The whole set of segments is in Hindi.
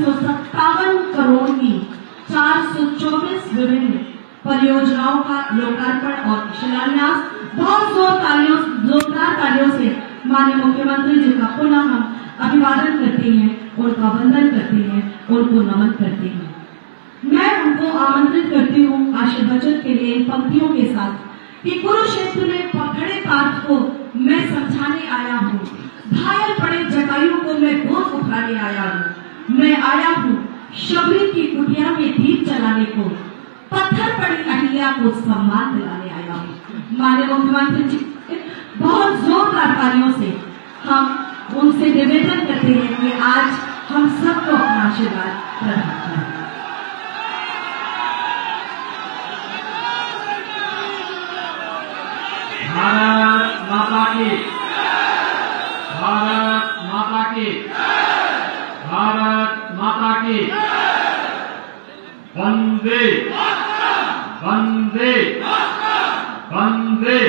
357 करोड़ की 424 विभिन्न परियोजनाओं का लोकार्पण और शिलान्यास बहुत जोरदार तालियों से माननीय मुख्यमंत्री जी का पुनः हम अभिवादन करते हैं, उनका वंदन करते हैं, उनको नमन करते हैं। मैं उनको आमंत्रित करती हूँ आशीर्वचन के लिए इन पंक्तियों के साथ कि कुरुक्षेत्र में पकड़े पार्थ को मैं समझाने आया हूँ, घायल पड़े जटायु को मैं गोद उठाने आया हूँ, मैं आया हूँ शबरी की कुटिया में दीप जलाने को, पत्थर पड़ी अहिल्या को सम्मान दिलाने आया हूँ। माननीय मुख्यमंत्री जी बहुत जोरदार तालियों से हम उनसे निवेदन करते हैं कि आज हम सबको अपना आशीर्वाद प्रदान करें। भारत माता की, भारत माता की, भारत माता की, वंदे वंदे वंदे।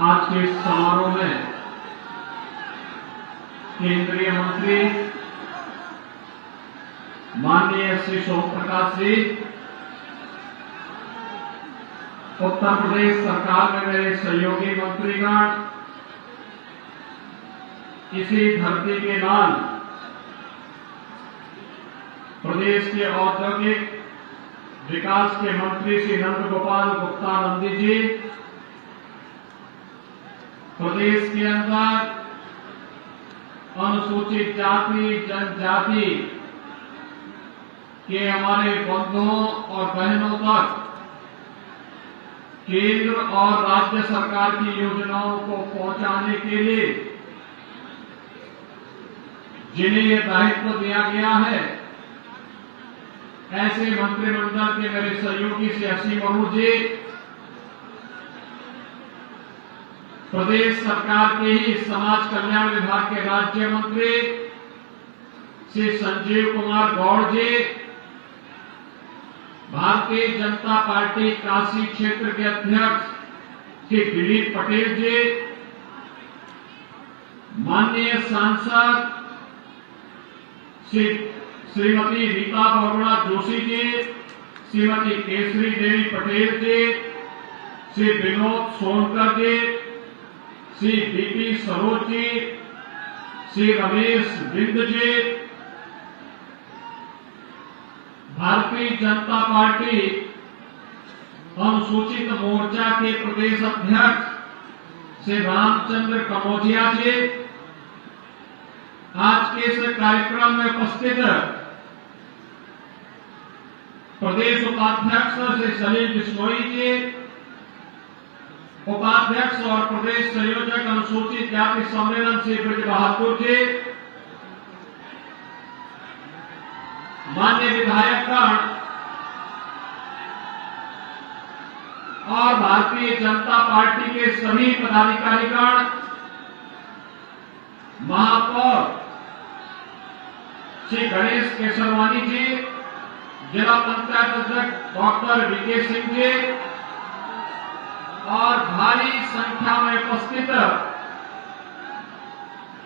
आज के समारोह में केंद्रीय मंत्री माननीय श्री सोम प्रकाश जी, उत्तर प्रदेश सरकार में मेरे सहयोगी मंत्रीगण, इसी धरती के नाम प्रदेश के औद्योगिक विकास के मंत्री श्री नंद गोपाल गुप्ता नंदी जी, प्रदेश के अंदर अनुसूचित जाति जनजाति के हमारे बंधुओं और बहनों तक केंद्र और राज्य सरकार की योजनाओं को पहुंचाने के लिए जिन्हें यह दायित्व दिया गया है, ऐसे मंत्रिमंडल के मेरे सहयोगी श्री असीम अरूर जी, प्रदेश सरकार के ही समाज कल्याण विभाग के राज्य मंत्री श्री संजीव कुमार गौड़ जी, भारतीय जनता पार्टी काशी क्षेत्र के अध्यक्ष श्री दिलीप पटेल जी, माननीय सांसद श्रीमती रीता बहुगुणा जोशी जी, श्रीमती केसरी देवी पटेल जी, श्री विनोद सोनकर जी, श्री बीपी सरोज जी, श्री रमेश बिंद जी, भारतीय जनता पार्टी अनुसूचित मोर्चा के प्रदेश अध्यक्ष श्री रामचंद्र कमोजिया जी, आज के इस कार्यक्रम में उपस्थित प्रदेश उपाध्यक्ष श्री सलील बिश्नोई जी, उपाध्यक्ष और प्रदेश संयोजक अनुसूचित जाति सम्मेलन श्री ब्रज बहादुर जी, मान्य विधायकगण और भारतीय जनता पार्टी के सभी पदाधिकारीगण, महापौर श्री गणेश केसरवानी जी, जिला पंचायत अध्यक्ष डॉक्टर वीके सिंह जी और भारी संख्या में उपस्थित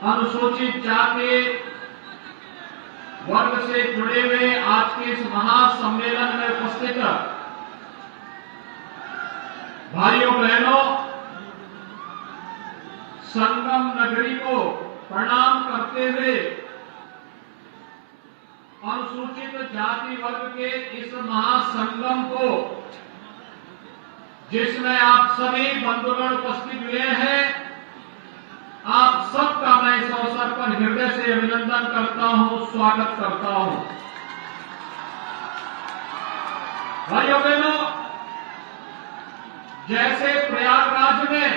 अनुसूचित जाति वर्ग से जुड़े हुए आज के इस महासम्मेलन में उपस्थित भाइयों बहनों, संगम नगरी को प्रणाम करते हुए अनुसूचित जाति वर्ग के इस महासंगम को, जिसमें आप सभी बंधुगण उपस्थित हुए हैं, आप सबका मैं इस अवसर पर हृदय से अभिनंदन करता हूं, स्वागत करता हूं। भाइयों बहनों, जैसे प्रयागराज में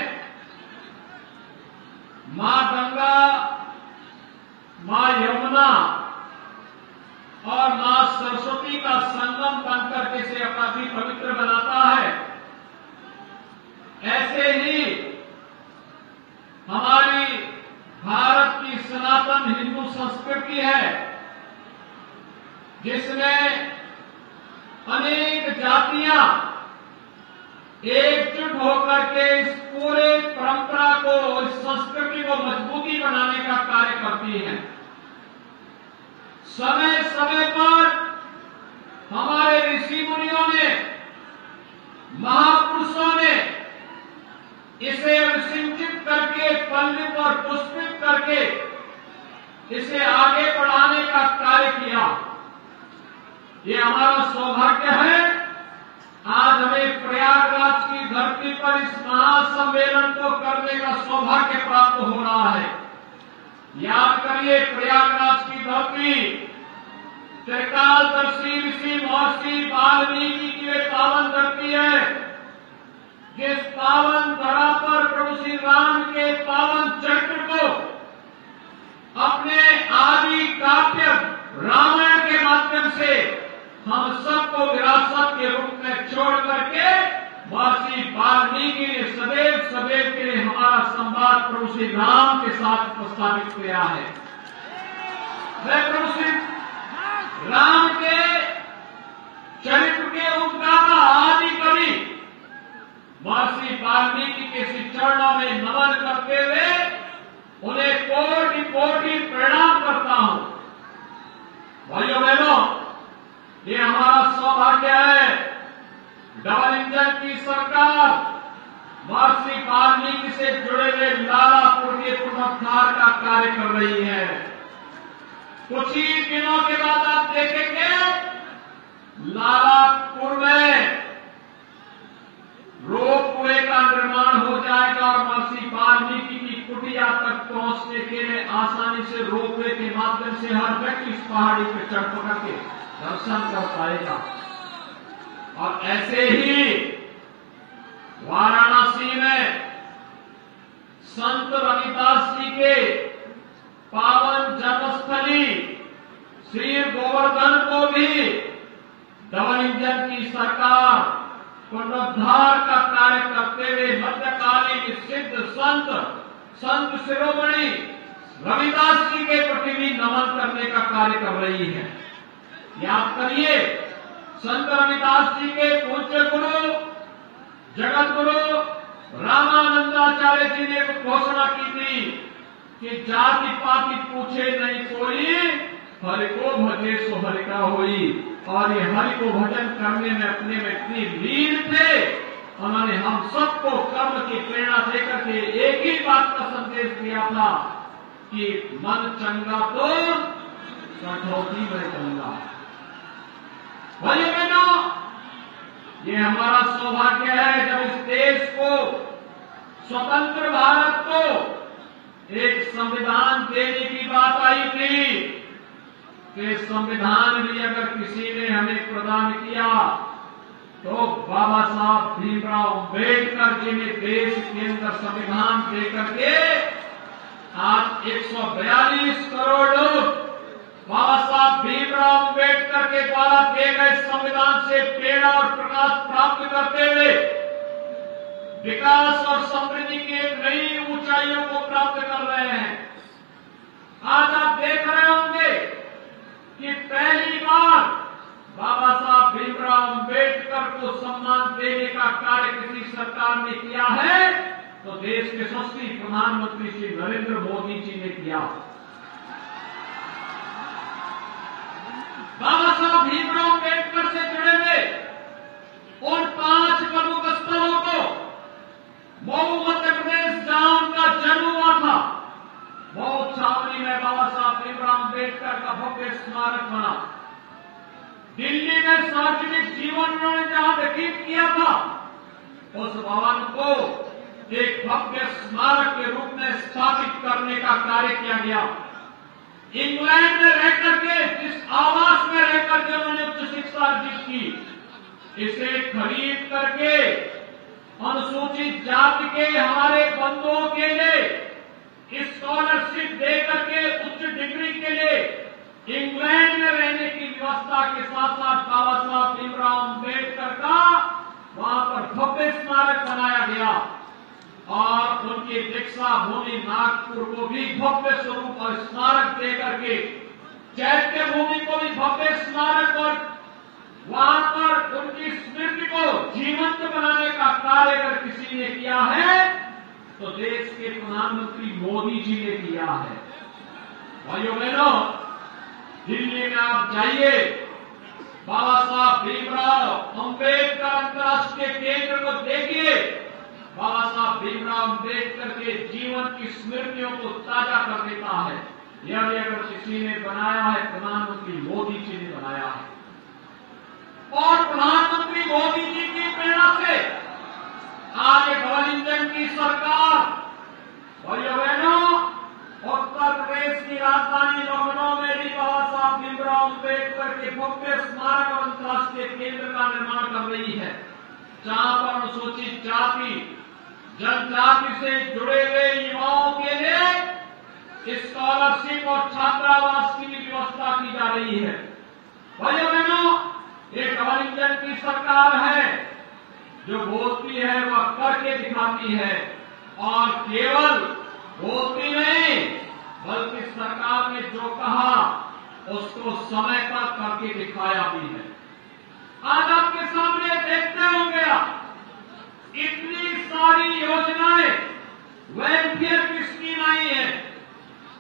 मां गंगा, मां यमुना और मां सरस्वती का संगम बनकर के इसे अपना भी पवित्र बनाता है, ऐसे ही हमारी भारत की सनातन हिंदू संस्कृति है, जिसमें अनेक जातियां एकजुट होकर के इस पूरे परंपरा को, इस संस्कृति को मजबूती बनाने का कार्य करती करती हैं। समय समय पर हमारे ऋषि मुनियों ने, महापुरुषों ने इसे अभिसिंचित करके, पल्लित और पुष्पित करके इसे आगे बढ़ाने का कार्य किया। ये हमारा सौभाग्य है, आज हमें प्रयागराज की धरती पर इस महासम्मेलन को करने का सौभाग्य प्राप्त हो रहा है। याद करिए, प्रयागराज की धरती त्रिकालदर्शी ऋषि महर्षि वाल्मीकि की वे पावन धरती है, जिस पावन धरा पर प्रभु श्री राम के पावन चरित्र को अपने आदि काव्य रामायण के माध्यम से हम सबको विरासत के रूप में छोड़ करके महर्षि वाल्मीकि ने सदैव सदैव के लिए हमारा संवाद प्रभु श्री राम के साथ प्रस्तावित किया है। मैं प्रभु श्री राम के चरित्र के उद्गाता आदि कवि महर्षि वाल्मीकि के श्री चरणों में नमन करते हुए उन्हें कोटि कोटि प्रणाम करता हूं। भाइयों बहनों, ये हमारा सौभाग्य है, डबल इंजन की सरकार महर्षि वाल्मीकि से जुड़े हुए लालापुर के पुनरुद्धार का कार्य कर रही है। कुछ ही दिनों के बाद आप देखेंगे लालापुर में रोपवे का निर्माण हो जाएगा और महर्षि वाल्मीकि की कुटिया तक पहुंचने के लिए आसानी से रोपवे के माध्यम से हर व्यक्ति इस पहाड़ी पर चढ़ पकड़ के दर्शन कर पाएगा। और ऐसे ही वाराणसी में संत रविदास जी के पावन जन्मस्थली श्री गोवर्धन को भी डबल इंजन की सरकार पुनरुद्धार का कार्य करते हुए मध्यकालीन सिद्ध संत शिरोमणि रविदास जी के प्रति भी नमन करने का कार्य कर रही है। याद करिए, संत रविदास जी के पूज्य गुरु जगत गुरु रामानंदाचार्य जी ने घोषणा की थी कि जाति पाति पूछे नहीं कोई, हरि को भजे सो हरि का होई। और ये हरि को भजन करने में अपने में इतनी लीन थे, उन्होंने हम सबको कर्म की प्रेरणा देकर के एक ही बात का संदेश दिया था कि मन चंगा तो कठौती में चंगा। भाइयों बहनों, ये हमारा सौभाग्य है जब इस देश को, स्वतंत्र भारत को एक संविधान देने की बात आई थी कि संविधान भी अगर किसी ने हमें प्रदान किया तो बाबा साहब भीमराव अम्बेडकर जी ने देश के अंदर संविधान देकर के आज 142 करोड़ लोग बाबा साहब भीमराव अम्बेडकर के द्वारा दिए गए संविधान से प्रेरणा और प्रकाश प्राप्त करते हुए विकास और समृद्धि की एक नई ऊंचाइयों को प्राप्त कर रहे हैं। आज आप देख रहे होंगे कि पहली बार बाबा साहब भीमराव अम्बेडकर को सम्मान देने का कार्य किसी सरकार ने किया है तो देश के यशस्वी प्रधानमंत्री श्री नरेंद्र मोदी जी ने किया। बाबा साहब भीमराव अम्बेडकर से जुड़े हुए उन 5 प्रमुख स्थलों को मऊ मध्य प्रदेश जहां उनका जन्म हुआ था, मऊ छावनी में बाबा साहब भीमराव अम्बेडकर का भव्य स्मारक बना। दिल्ली में सार्वजनिक जीवन उन्होंने जहां व्यतीत किया था, उस भवन को एक भव्य स्मारक के रूप में स्थापित करने का कार्य किया गया। इंग्लैंड में रहकर के, जिस आवास में रहकर के उन्होंने उच्च शिक्षा अर्जित की, इसे खरीद करके अनुसूचित जाति के हमारे बंधुओं के लिए स्कॉलरशिप देकर के उच्च डिग्री के लिए इंग्लैंड में रहने की व्यवस्था के साथ साथ बाबा साहब भीमराव अम्बेडकर का वहां पर भव्य स्मारक बनाया गया और उनकी दीक्षा भूमि नागपुर को भी भव्य स्वरूप और स्मारक देकर के, चैत्य भूमि को भी भव्य स्मारक और वहां पर उनकी स्मृति को जीवंत बनाने का कार्य अगर किसी ने किया है तो देश के प्रधानमंत्री मोदी जी ने किया है। भाइयों बहनों, दिल्ली में आप जाइए, बाबा साहब भीमराव अंबेडकर अंतर्राष्ट्रीय केंद्र को देखिए। बाबा साहब भीमराव अंबेडकर के जीवन की स्मृतियों को ताजा कर देता है। यह भी अगर किसी ने बनाया है, प्रधानमंत्री मोदी जी ने बनाया है। और प्रधानमंत्री मोदी जी की प्रेरणा से आज एक डबल इंजन की सरकार, भाइयों बहनों, उत्तर प्रदेश की राजधानी लखनऊ में भी बाबा साहब भीमराव अंबेडकर के भव्य स्मारक और अंतर्राष्ट्रीय केंद्र का निर्माण कर रही है, जहां पर अनुसूचित जाति जनजाति से जुड़े हुए युवाओं के लिए स्कॉलरशिप और छात्रावास की व्यवस्था की जा रही है। भाइयों बहनों, एक डबल इंजन की सरकार है जो बोलती है वह करके दिखाती है, और केवल बोलती नहीं बल्कि सरकार ने जो कहा उसको समय पर करके दिखाया भी है। आज आपके सामने देखते होंगे आप, इतनी सारी योजनाएं वेलफेयर की स्कीम आई है,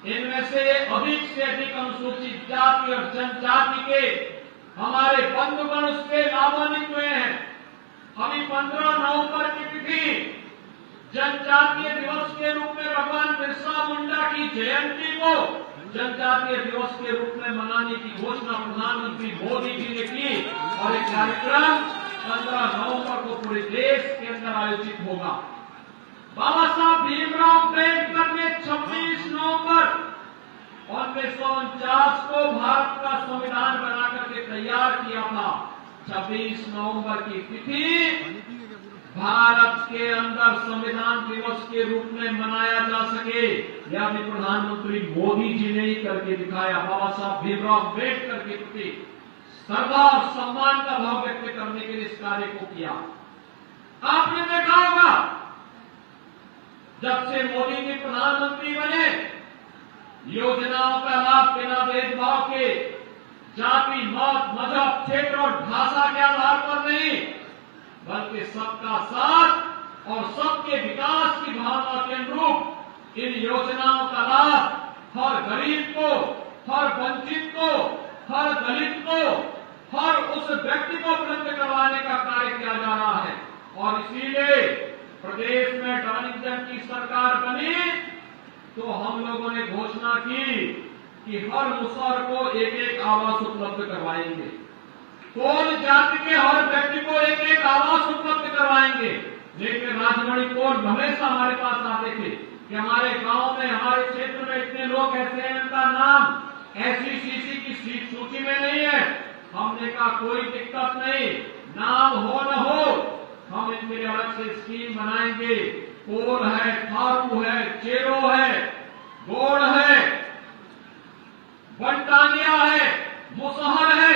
इनमें से अधिक अनुसूचित जाति और जनजाति के हमारे बंधुगण उससे लाभान्वित हुए हैं। अभी 15 नवंबर की तिथि जनजातीय दिवस के रूप में भगवान बिरसा मुंडा की जयंती को जनजातीय दिवस के रूप में मनाने की घोषणा प्रधानमंत्री मोदी जी ने की, और एक कार्यक्रम 15 नवंबर को पूरे देश के अंदर आयोजित होगा। बाबा साहब भीमराव अंबेडकर ने 26 नवंबर 1949 को भारत का संविधान बनाकर के तैयार किया था। 26 नवंबर की तिथि भारत के अंदर संविधान दिवस के रूप में मनाया जा सके, यह भी प्रधानमंत्री मोदी जी ने ही करके दिखाया। बाबा साहब भीमराव अंबेडकर के प्रति श्रद्धा और सम्मान का भाव व्यक्त करने के लिए इस कार्य को किया। आपने देखा होगा, जब से मोदी जी प्रधानमंत्री बने, योजनाओं का लाभ बिना भेदभाव के जाति, मत, मजहब, क्षेत्र और भाषा के आधार पर नहीं, बल्कि सबका साथ और सबके विकास की भावना के अनुरूप इन योजनाओं का लाभ हर गरीब को, हर वंचित को, हर दलित को, हर उस व्यक्ति को उपलब्ध करवाने का कार्य किया जा रहा है। और इसीलिए प्रदेश में डबल इंजन की सरकार बनी तो हम लोगों ने घोषणा की कि हर मुसहर को एक आवास उपलब्ध करवाएंगे, कोल जाति के हर व्यक्ति को एक आवास उपलब्ध करवाएंगे। लेकिन राजमणि कोल हमेशा हमारे पास आते थे कि हमारे गांव में, हमारे क्षेत्र में इतने लोग ऐसे हैं, इनका नाम ऐसी सीसी की सूची में नहीं है। हमने कहा कोई दिक्कत नहीं, नाम हो न हो, हम इनके लिए अलग से स्कीम बनाएंगे। कोल है, थारू है, चेरो है, गोड़ है, बंटानिया है, मुसहर है,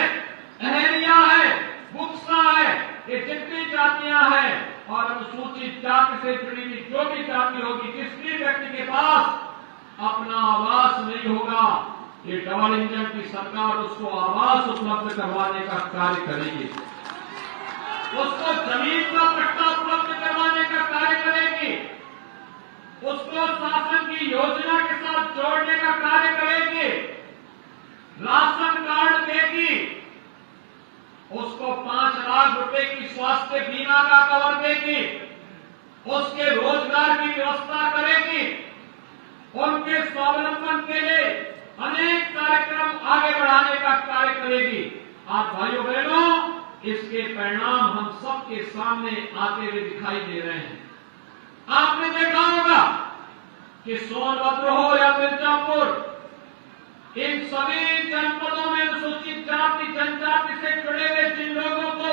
अहरिया है, बुक्सा है, ये जितनी जातियां हैं और अनुसूचित जाति से जुड़ी हुई जो भी जाति होगी, जिस भी व्यक्ति के पास अपना आवास नहीं होगा, ये डबल इंजन की सरकार उसको आवास उपलब्ध करवाने का कार्य करेगी, उसको जमीन का पट्टा उपलब्ध करवाने का कार्य करेगी, उसको शासन की योजना के साथ जोड़ने का कार्य करेगी, राशन कार्ड देगी, उसको 5 लाख रुपए की स्वास्थ्य बीमा का कवर देगी, उसके रोजगार की व्यवस्था करेगी, उनके स्वावलंबन के लिए अनेक कार्यक्रम आगे बढ़ाने का कार्य करेगी। आज भाइयों बहनों, इसके परिणाम हम सबके सामने आते हुए दिखाई दे रहे हैं। आपने देखा होगा कि सोनभद्र हो या मिर्जापुर, इन सभी जनपदों में अनुसूचित जाति जनजाति से जुड़े हुए जिन लोगों को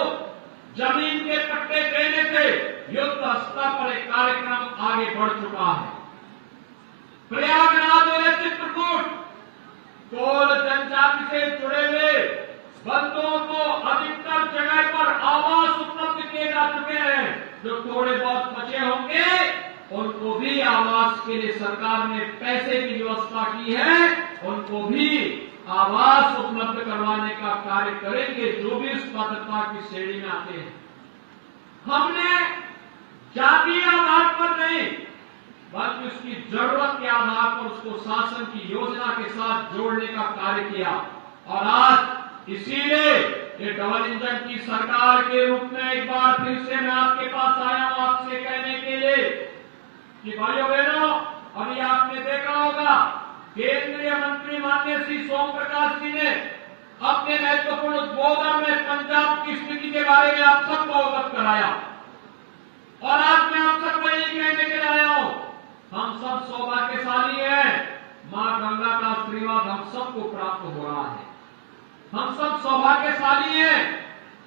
जमीन के पट्टे देने थे, युद्ध स्तर पर एक कार्यक्रम आगे बढ़ चुका है। प्रयागराज और चित्रकूट, कोल जनजाति से जुड़े हुए बंधुओं को अधिकतर जगह पर आवास उपलब्ध किए जा चुके हैं। जो थोड़े बहुत बचे होंगे उनको भी आवास के लिए सरकार ने पैसे की व्यवस्था की है, उनको भी आवास उपलब्ध करवाने का कार्य करेंगे जो भी इस पात्रता की श्रेणी में आते हैं। हमने जातीय आधार पर नहीं बल्कि उसकी जरूरत के आधार पर उसको शासन की योजना के साथ जोड़ने का कार्य किया। और आज इसीलिए ये डबल इंजन की सरकार के रूप में एक बार फिर से मैं आपके पास आया हूं आपसे कहने के लिए कि भाइयों बहनों, अभी आपने देखा होगा केंद्रीय मंत्री माननीय श्री सोम प्रकाश जी ने अपने महत्वपूर्ण उद्बोधन में पंजाब की स्थिति के बारे में आप सबको अवगत कराया। और आज मैं आप सबको यही कहने के लिए आया हूं, हम सब सौभाग्यशाली हैं, मां गंगा का आशीर्वाद हम सबको प्राप्त हो रहा है। हम सब सौभाग्यशाली हैं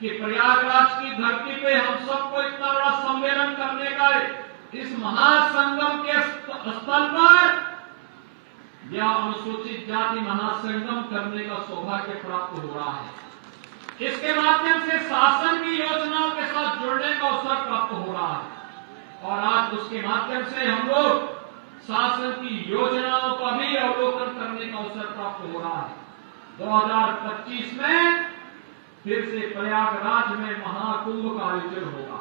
कि प्रयागराज की धरती पे हम सबको इतना बड़ा सम्मेलन करने का इस महासंगम के स्थल पर या अनुसूचित जाति महासंगम करने का सौभाग्य प्राप्त हो रहा है। इसके माध्यम से शासन की योजनाओं के साथ जुड़ने का अवसर प्राप्त हो रहा है और आज उसके माध्यम से हम लोग शासन की योजनाओं का भी अवलोकन करने का अवसर प्राप्त हो रहा है। 2025 में फिर से प्रयागराज में महाकुंभ का आयोजन होगा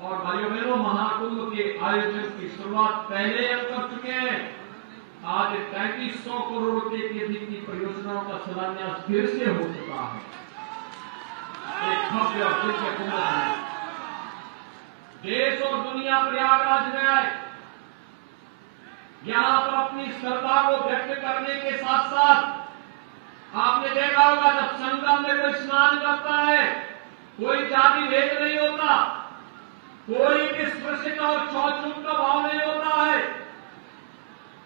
और भाइयों बहनों, महाकुंभ के आयोजन की शुरुआत पहले हम कर चुके हैं। आज 3300 करोड़ रुपए की अधिक की परियोजनाओं का शिलान्यास फिर से हो चुका है। एक भव्य और दिव्य कुंभ है। देश और दुनिया प्रयागराज में आए, यहां पर अपनी श्रद्धा को व्यक्त करने के साथ साथ आपने देखा होगा जब संगम में कोई स्नान करता है, कोई जाति भेद नहीं होता, कोई भी स्पृश्यता और छूत का भाव नहीं होता है।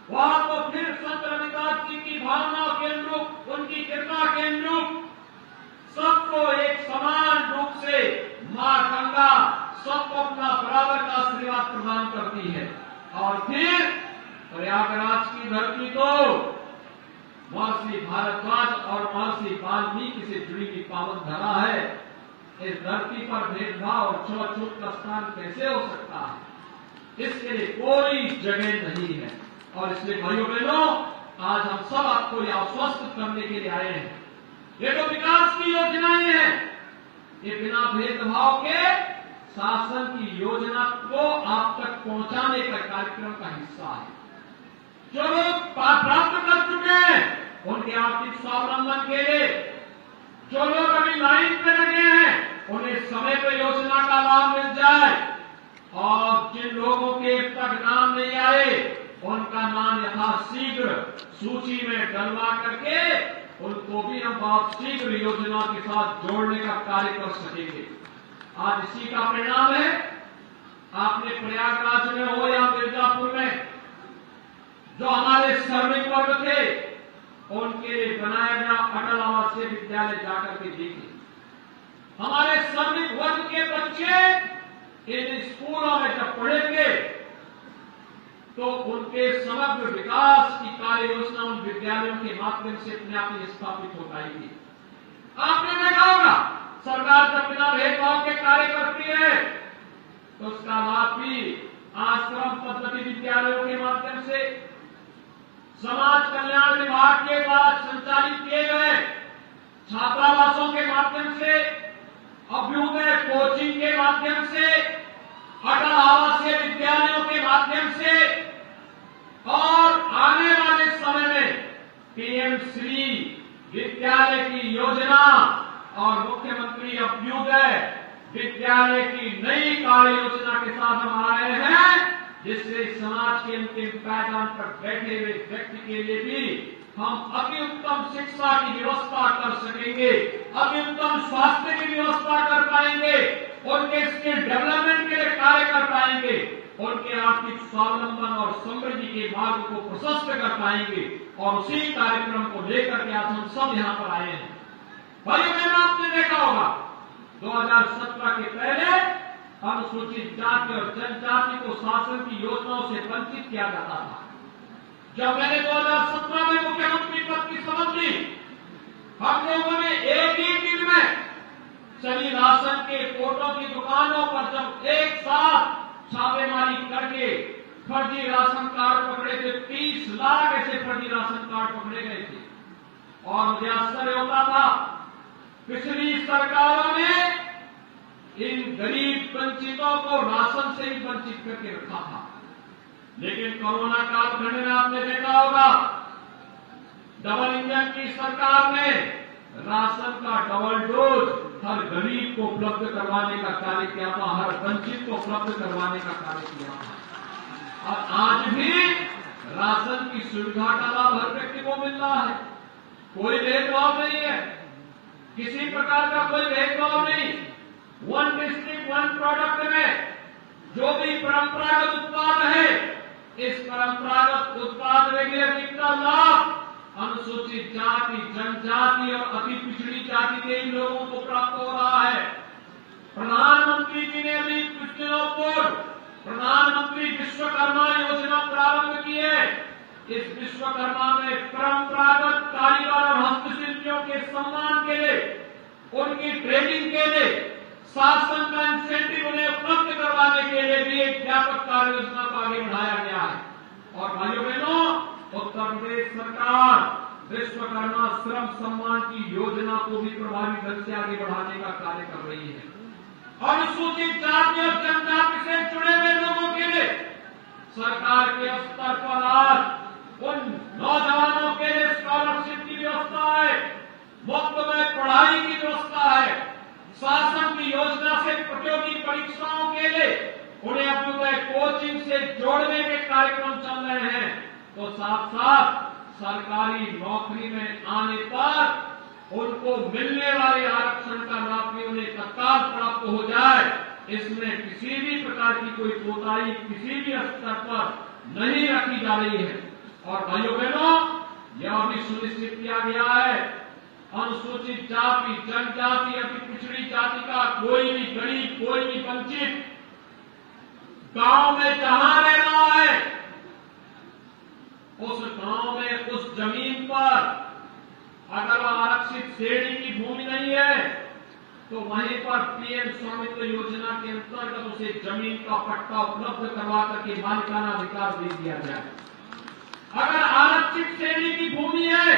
वहां तो फिर संत रविदास जी की भावना के अनुरूप, उनकी कृपा के अनुरूप सबको एक समान रूप से मां गंगा सबको अपना बराबर का आशीर्वाद प्रदान करती है। और फिर प्रयागराज की धरती तो महर्षि भारद्वाज और महर्षि वाल्मीकि से जुड़ी हुई पावन धरा है। इस धरती पर भेदभाव और छूत का स्थान कैसे हो सकता है? इसके लिए कोई जगह नहीं है। और इसलिए भाइयों बहनों, आज हम सब आपको यह आश्वस्त करने के लिए आए हैं, ये तो विकास की योजनाएं हैं, ये बिना भेदभाव के शासन की योजना को आप तक पहुंचाने का कार्यक्रम का हिस्सा है। जो लोग प्राप्त कर चुके हैं उनके आर्थिक स्वावलंबन के लिए, जो लोग अभी लाइन पे लगे हैं उन्हें समय पर योजना का लाभ मिल जाए और जिन लोगों के अब तक नाम नहीं आए उनका नाम यथाशीघ्र सूची में डलवा करके उनको भी हम बहुत शीघ्र योजना के साथ जोड़ने का कार्य कर सकेंगे। आज इसी का परिणाम है, आपने प्रयागराज में हो या मिर्जापुर में जो हमारे श्रमिक वर्ग थे उनके लिए बनाया गया अटल आवासीय विद्यालय जाकर के देखिए। हमारे श्रमिक वर्ग के बच्चे इन स्कूलों में जब पढ़ेंगे तो उनके समग्र विकास की कार्य योजना उन विद्यालयों के माध्यम से अपने आप ही स्थापित हो पाएगी। आपने देखा होगा सरकार जब बिना भेदभाव के कार्य करती है तो उसका लाभ भी आश्रम पद्धति विद्यालयों के माध्यम से, समाज कल्याण विभाग के द्वारा संचालित किए गए छात्रावासों के माध्यम से, अभ्युदय कोचिंग के माध्यम से, अटल आवासीय विद्यालयों के माध्यम से और आने वाले समय में पीएम श्री विद्यालय की योजना और मुख्यमंत्री अभ्युदय विद्यालय की नई कार्य योजना के साथ हम आ रहे हैं, जिससे समाज के अंतिम पायदान पर बैठे हुए व्यक्ति के लिए भी हम अति उत्तम शिक्षा की व्यवस्था कर सकेंगे, अति उत्तम स्वास्थ्य की व्यवस्था कर पाएंगे, उनके स्किल डेवलपमेंट के लिए कार्य कर पाएंगे, उनके आर्थिक स्वावलंबन और समृद्धि के मार्ग को प्रशस्त कर पाएंगे। और उसी कार्यक्रम को लेकर के आज हम सब यहाँ पर आए हैं। भाइयों बहनों, आपने देखा होगा 2017 के पहले अनुसूचित जाति और जनजाति को शासन की योजनाओं से वंचित किया जाता था। जब मैंने 2017 में मुख्यमंत्री पद की शपथ ली, हम लोगों ने एक ही दिन में सभी राशन के फोटो की दुकानों पर जब एक साथ छापेमारी करके फर्जी राशन कार्ड पकड़े थे, 30 लाख ऐसे फर्जी राशन कार्ड पकड़े गए थे। और मुझे आश्चर्य होता था, पिछली सरकारों ने इन गरीब वंचितों को राशन से ही वंचित करके रखा था। लेकिन कोरोना कालखंड में आपने देखा होगा डबल इंजन की सरकार ने राशन का डबल डोज हर गरीब को उपलब्ध करवाने का कार्य किया था, हर वंचित को उपलब्ध करवाने का कार्य किया था। और आज भी राशन की सुविधा का लाभ हर व्यक्ति को मिल रहा है। कोई भेदभाव नहीं है, किसी प्रकार का कोई भेदभाव नहीं। वन डिस्ट्रिक्ट वन प्रोडक्ट में जो भी परंपरागत उत्पाद है, इस परंपरागत उत्पाद में का लाभ अनुसूचित जाति, जनजाति और अति पिछड़ी जाति के इन लोगों को प्राप्त हो रहा है। प्रधानमंत्री जी ने भी कुछ दिनों पूर्व प्रधानमंत्री विश्वकर्मा योजना प्रारंभ की है। इस विश्वकर्मा में परंपरागत कारीगर और हस्तशिल्पियों के सम्मान के लिए, उनकी ट्रेनिंग के लिए शासन का इंसेंटिव उन्हें उपलब्ध करवाने के लिए भी एक व्यापक कार्य योजना को आगे बढ़ाया गया है। और भाइयों बहनों, उत्तर प्रदेश सरकार विश्वकर्मा श्रम सम्मान की योजना को भी प्रभावी ढंग से आगे बढ़ाने का कार्य कर रही है। अनुसूचित जाति और जनजाति से जुड़े हुए लोगों के लिए सरकार के स्तर पर आज उन नौजवानों के लिए स्कॉलरशिप की व्यवस्था है, मुफ्त में पढ़ाई की व्यवस्था है। शासन की योजना से प्रतियोगी परीक्षाओं के लिए उन्हें अभ्युदय कोचिंग से जोड़ने के कार्यक्रम चल रहे हैं। तो साथ साथ सरकारी नौकरी में आने पर उनको मिलने वाले आरक्षण का लाभ भी उन्हें तत्काल प्राप्त हो जाए, इसमें किसी भी प्रकार की कोई कोताही किसी भी स्तर पर नहीं रखी जा रही है। और भाइयों बहनों, यह भी सुनिश्चित किया गया है अनुसूचित जाति, जनजाति, अति पिछड़ी जाति का कोई भी गरीब, कोई भी वंचित गांव में जहां रह रहा है, उस गांव में उस जमीन पर अगर वह आरक्षित श्रेणी की भूमि नहीं है तो वहीं पर पीएम स्वामित्व योजना के अंतर्गत उसे जमीन का पट्टा उपलब्ध करवा करके मालिकाना अधिकार दे दिया जाए। अगर आरक्षित श्रेणी की भूमि है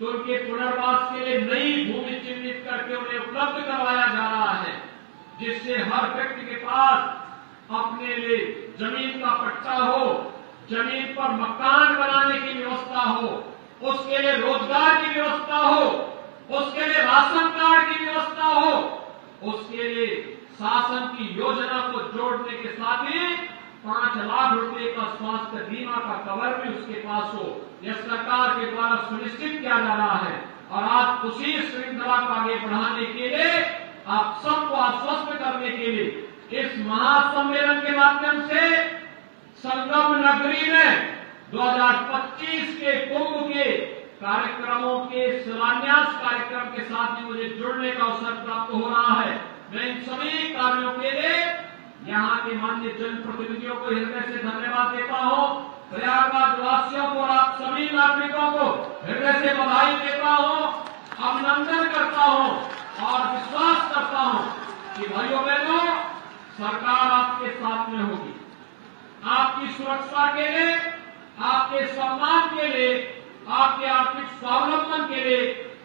तो उनके पुनर्वास के लिए नई भूमि चिन्हित करके उन्हें उपलब्ध करवाया जा रहा है, जिससे हर व्यक्ति के पास अपने लिए जमीन का पट्टा हो, जमीन पर मकान बनाने की व्यवस्था हो, उसके लिए रोजगार की व्यवस्था हो, उसके लिए राशन कार्ड की व्यवस्था हो, उसके लिए शासन की योजना को जोड़ने के साथ ही 5 लाख रुपए का स्वास्थ्य बीमा का कवर भी उसके पास हो। यह सरकार के द्वारा सुनिश्चित किया जा रहा है। और आज उसी श्रृंखला को आगे बढ़ाने के लिए, आप सबको आश्वस्त करने के लिए इस महासम्मेलन के माध्यम से संगम नगरी में 2025 के कुंभ के कार्यक्रमों के शिलान्यास कार्यक्रम के साथ भी मुझे जुड़ने का अवसर प्राप्त हो रहा है। मैं इन सभी कार्यों के लिए यहाँ के माननीय जनप्रतिनिधियों को हृदय से धन्यवाद देता हूँ। प्रयागराज वासियों को और आप सभी नागरिकों को हृदय से बधाई देता हूँ, अभिनंदन करता हूँ और विश्वास करता हूँ कि भाइयों बहनों, सरकार आपके साथ में होगी। आपकी सुरक्षा के लिए, आपके सम्मान के लिए, आपके आर्थिक स्वावलंबन के लिए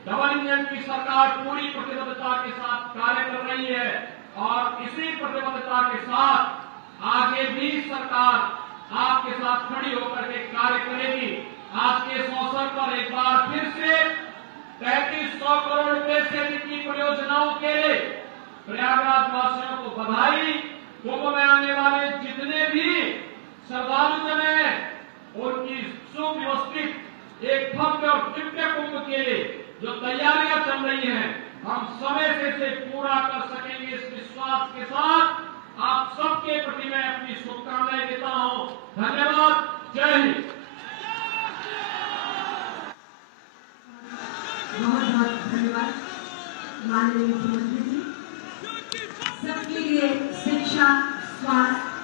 डबल इंजन की सरकार पूरी प्रतिबद्धता के साथ कार्य कर रही है। और इसी प्रतिबद्धता के साथ आगे भी सरकार आपके साथ खड़ी होकर के कार्य करेगी। आज के इस अवसर पर एक बार फिर से 3300 करोड़ रुपए से अधिक की परियोजनाओं के लिए प्रयागराज वासियों को बधाई। कुंभ में आने वाले जितने भी श्रद्धालुजन हैं, उनकी सुव्यवस्थित एक भव्य और दिव्य कुंभ के लिए जो तैयारियां चल रही हैं, हम समय से इसे पूरा कर सकेंगे, इस विश्वास के साथ आप सबके प्रति मैं अपनी शुभकामनाएं देता हूं। धन्यवाद। जय हिंद। बहुत बहुत धन्यवाद माननीय मुख्यमंत्री जी। सबके लिए शिक्षा, स्वास्थ्य